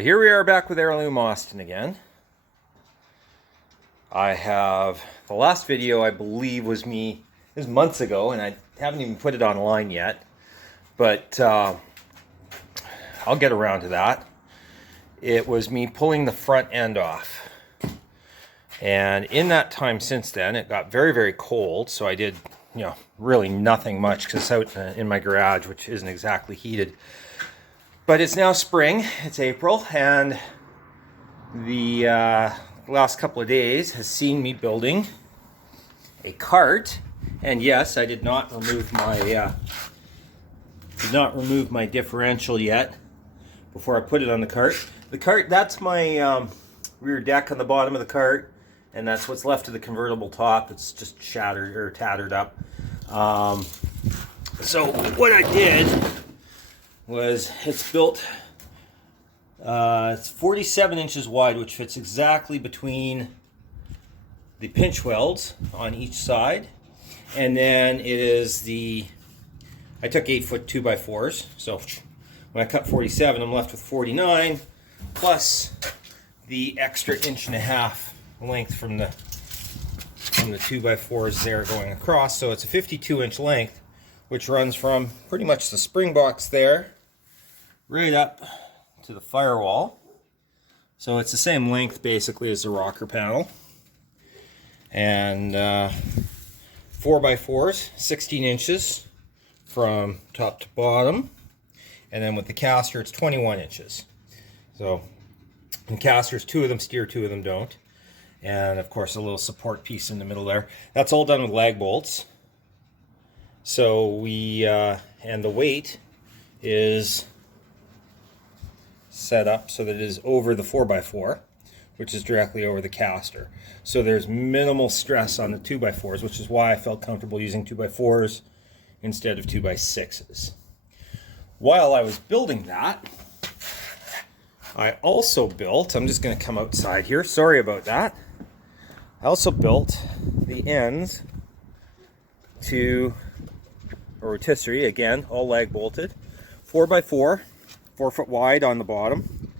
Here we are back with Heirloom Austin again. The last video I believe was months ago, and I haven't even put it online yet, but I'll get around to that. It was me pulling the front end off, and in that time since then it got very, very cold, so I did really nothing much because it's out in my garage, which isn't exactly heated. But it's now spring, it's April, and the last couple of days has seen me building a cart. And yes, I did not remove my differential yet before I put it on the cart. The cart, that's my rear deck on the bottom of the cart, and that's what's left of the convertible top. It's just shattered or tattered up. So what I did was, it's built, it's 47 inches wide, which fits exactly between the pinch welds on each side. And then it is I took 8-foot 2x4s, so when I cut 47, I'm left with 49, plus the extra 1.5 inch length from the 2x4s there going across. So it's a 52-inch length, which runs from pretty much the spring box there right up to the firewall. So it's the same length basically as the rocker panel. And 4x4s, 16 inches from top to bottom. And then with the caster, it's 21 inches. So in casters, 2 of them steer, 2 of them don't. And of course a little support piece in the middle there. That's all done with lag bolts. So and the weight is set up so that it is over the 4x4, which is directly over the caster. So there's minimal stress on the 2x4s, which is why I felt comfortable using 2x4s instead of 2x6s. While I was building that, I also built, I'm just going to come outside here, sorry about that. I also built the ends to a rotisserie, again, all lag bolted, 4x4, 4-foot wide on the bottom,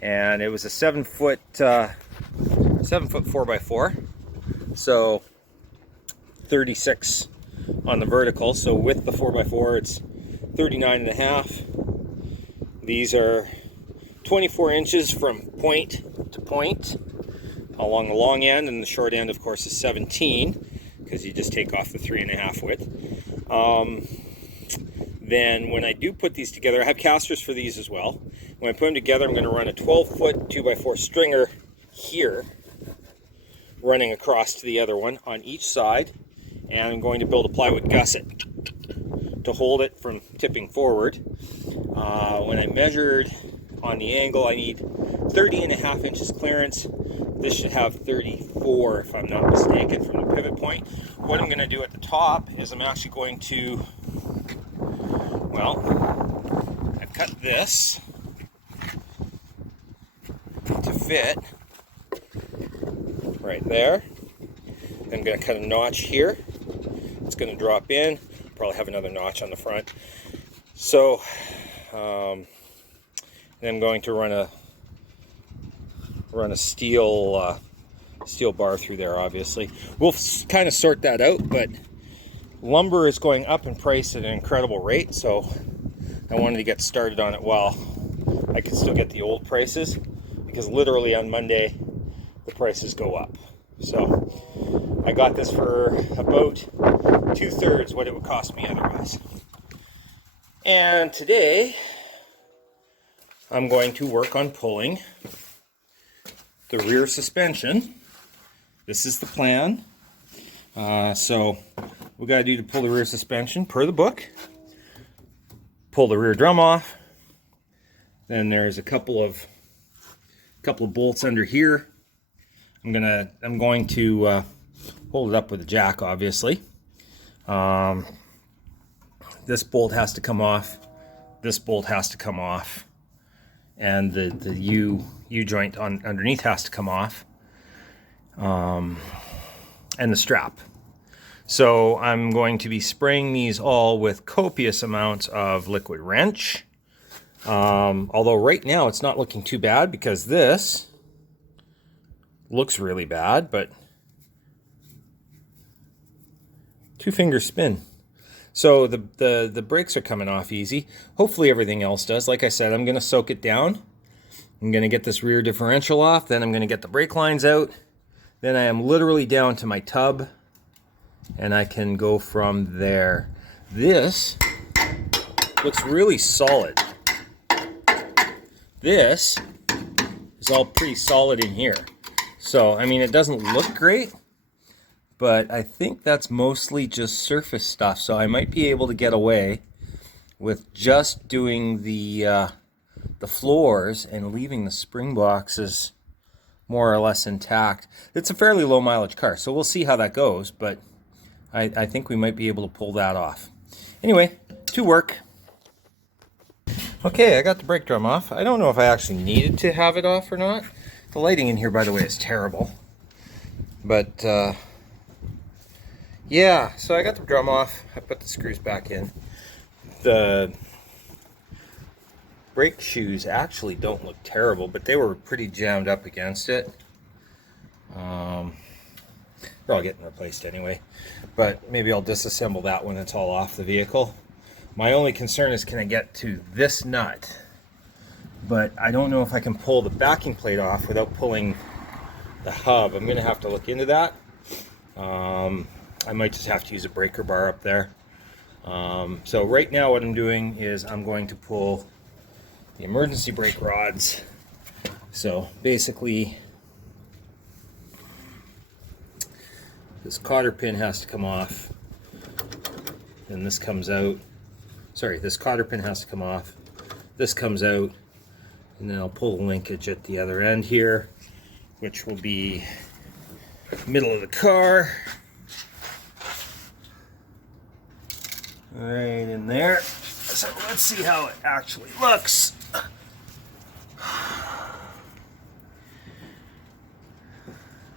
and it was a 7-foot 4x4, so 36 on the vertical. So with the 4x4, it's 39.5. These are 24 inches from point to point along the long end, and the short end, of course, is 17 because you just take off the 3.5 width. Then when I do put these together, I have casters for these as well. When I put them together, I'm going to run a 12-foot 2x4 stringer here, running across to the other one on each side, and I'm going to build a plywood gusset to hold it from tipping forward. When I measured on the angle, I need 30.5 inches clearance. This should have 34 if I'm not mistaken from the pivot point. What I'm going to do at the top is I'm actually going to, I've cut this to fit right there. Then I'm going to cut a notch here. It's going to drop in. Probably have another notch on the front. So then I'm going to run a steel bar through there. Obviously, we'll kind of sort that out, but lumber is going up in price at an incredible rate, so I wanted to get started on it while I could still get the old prices, because literally on Monday the prices go up. So I got this for about 2/3 what it would cost me otherwise. And today I'm going to work on pulling the rear suspension. This is the plan. So we got to do to pull the rear suspension per the book. Pull the rear drum off. Then there's a couple of bolts under here. I'm going to hold it up with a jack, obviously. This bolt has to come off. This bolt has to come off, and the U joint underneath has to come off, and the strap. So I'm going to be spraying these all with copious amounts of liquid wrench. Although right now it's not looking too bad because this looks really bad, but 2-finger spin. So the brakes are coming off easy. Hopefully everything else does. Like I said, I'm going to soak it down. I'm going to get this rear differential off. Then I'm going to get the brake lines out. Then I am literally down to my tub. And I can go from there. This looks really solid. This is all pretty solid in here. So, I mean, it doesn't look great, but I think that's mostly just surface stuff. So I might be able to get away with just doing the floors and leaving the spring boxes more or less intact. It's a fairly low mileage car, so we'll see how that goes, but I think we might be able to pull that off. Anyway, to work. Okay, I got the brake drum off. I don't know if I actually needed to have it off or not. The lighting in here, by the way, is terrible. But, yeah, so I got the drum off. I put the screws back in. The brake shoes actually don't look terrible, but they were pretty jammed up against it. They're all getting replaced anyway. But maybe I'll disassemble that when it's all off the vehicle. My only concern is, can I get to this nut? But I don't know if I can pull the backing plate off without pulling the hub. I'm going to have to look into that. I might just have to use a breaker bar up there. So right now what I'm doing is I'm going to pull the emergency brake rods. So basically this cotter pin has to come off, and this comes out. Sorry, this cotter pin has to come off, this comes out, and then I'll pull the linkage at the other end here, which will be middle of the car, right in there. So let's see how it actually looks.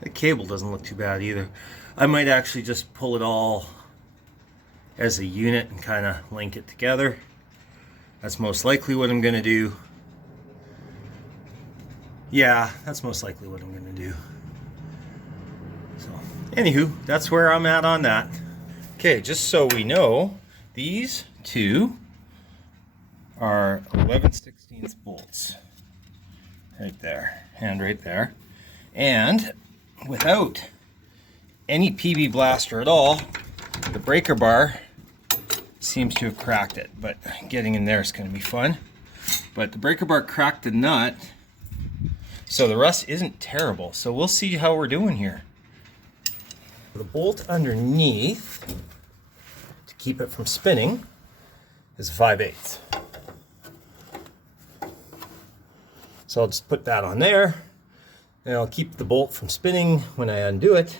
The cable doesn't look too bad either. I might actually just pull it all as a unit and kind of link it together. That's most likely what I'm going to do. Yeah, that's most likely what I'm going to do. So, anywho, that's where I'm at on that. Okay, just so we know, these two are 11/16 bolts. Right there, and right there. And without any PB blaster at all, the breaker bar seems to have cracked it, but getting in there is going to be fun. But the breaker bar cracked the nut, so the rust isn't terrible. So we'll see how we're doing here. The bolt underneath to keep it from spinning is a 5/8. So I'll just put that on there, and I'll keep the bolt from spinning when I undo it.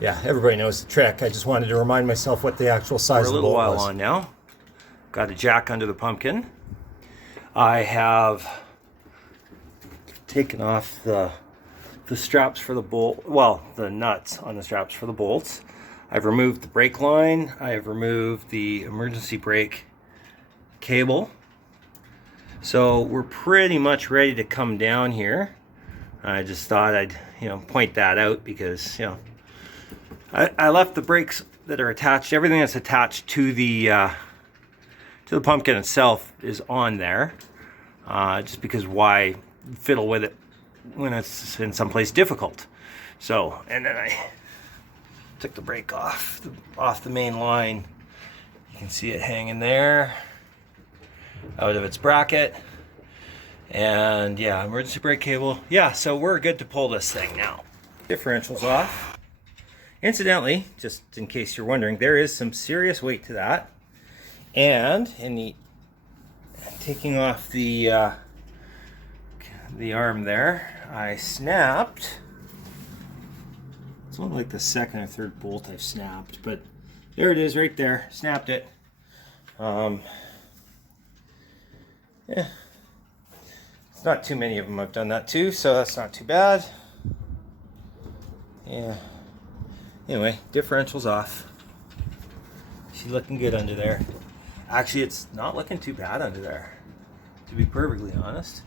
Yeah, everybody knows the trick. I just wanted to remind myself what the actual size of the bolt was. We're a little while on now. Got a jack under the pumpkin. I have taken off the straps for the bolt, well, the nuts on the straps for the bolts. I've removed the brake line. I have removed the emergency brake cable. So we're pretty much ready to come down here. I just thought I'd, point that out because, I left the brakes that are attached, everything that's attached to the pumpkin itself is on there. Just because why fiddle with it when it's in someplace difficult. So, and then I took the brake off the main line. You can see it hanging there out of its bracket. And yeah, emergency brake cable. Yeah, so we're good to pull this thing now. Differential's off. Incidentally, just in case you're wondering, there is some serious weight to that. And in the taking off the arm there, I snapped. It's only like the second or third bolt I've snapped, but there it is right there. Snapped it. Yeah. It's not too many of them I've done that too, so that's not too bad. Yeah. Anyway, differential's off. She's looking good under there. Actually, it's not looking too bad under there. to be perfectly honest.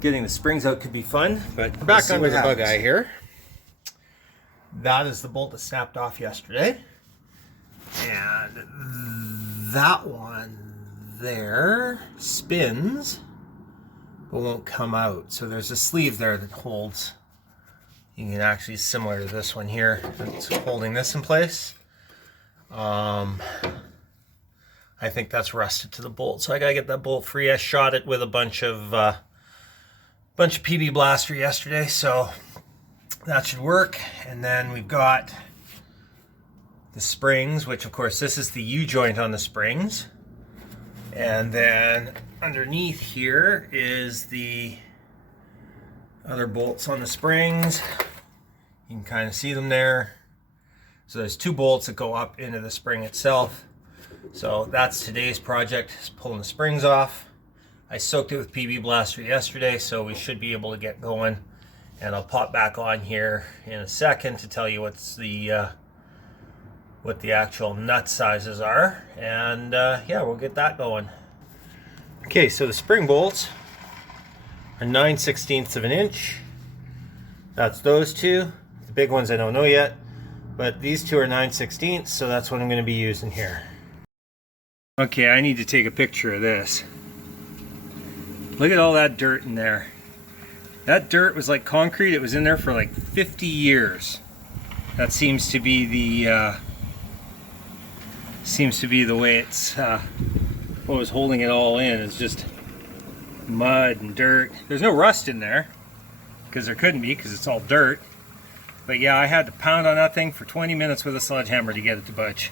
Getting the springs out could be fun, but back under the bug eye here. That is the bolt that snapped off yesterday. And that one there spins, but won't come out. So there's a sleeve there that holds. You can actually, similar to this one here, it's holding this in place. I think that's rusted to the bolt, so I gotta get that bolt free. I shot it with a bunch of PB Blaster yesterday, so that should work. And then we've got the springs, which of course this is the U-joint on the springs. And then underneath here is the other bolts on the springs. You can kind of see them there. So there's two bolts that go up into the spring itself. So that's today's project, is pulling the springs off. I soaked it with PB Blaster yesterday, so we should be able to get going. And I'll pop back on here in a second to tell you what the actual nut sizes are. And yeah, we'll get that going. Okay, so the spring bolts are 9/16 of an inch. That's those two. The big ones I don't know yet, but these two are 9/16, so that's what I'm going to be using here. Okay, I need to take a picture of this. Look at all that dirt in there. That dirt was like concrete. It was in there for like 50 years. That seems to be the way it's what was holding it all in, is just mud and dirt. There's no rust in there, because there couldn't be, because it's all dirt. But yeah, I had to pound on that thing for 20 minutes with a sledgehammer to get it to budge.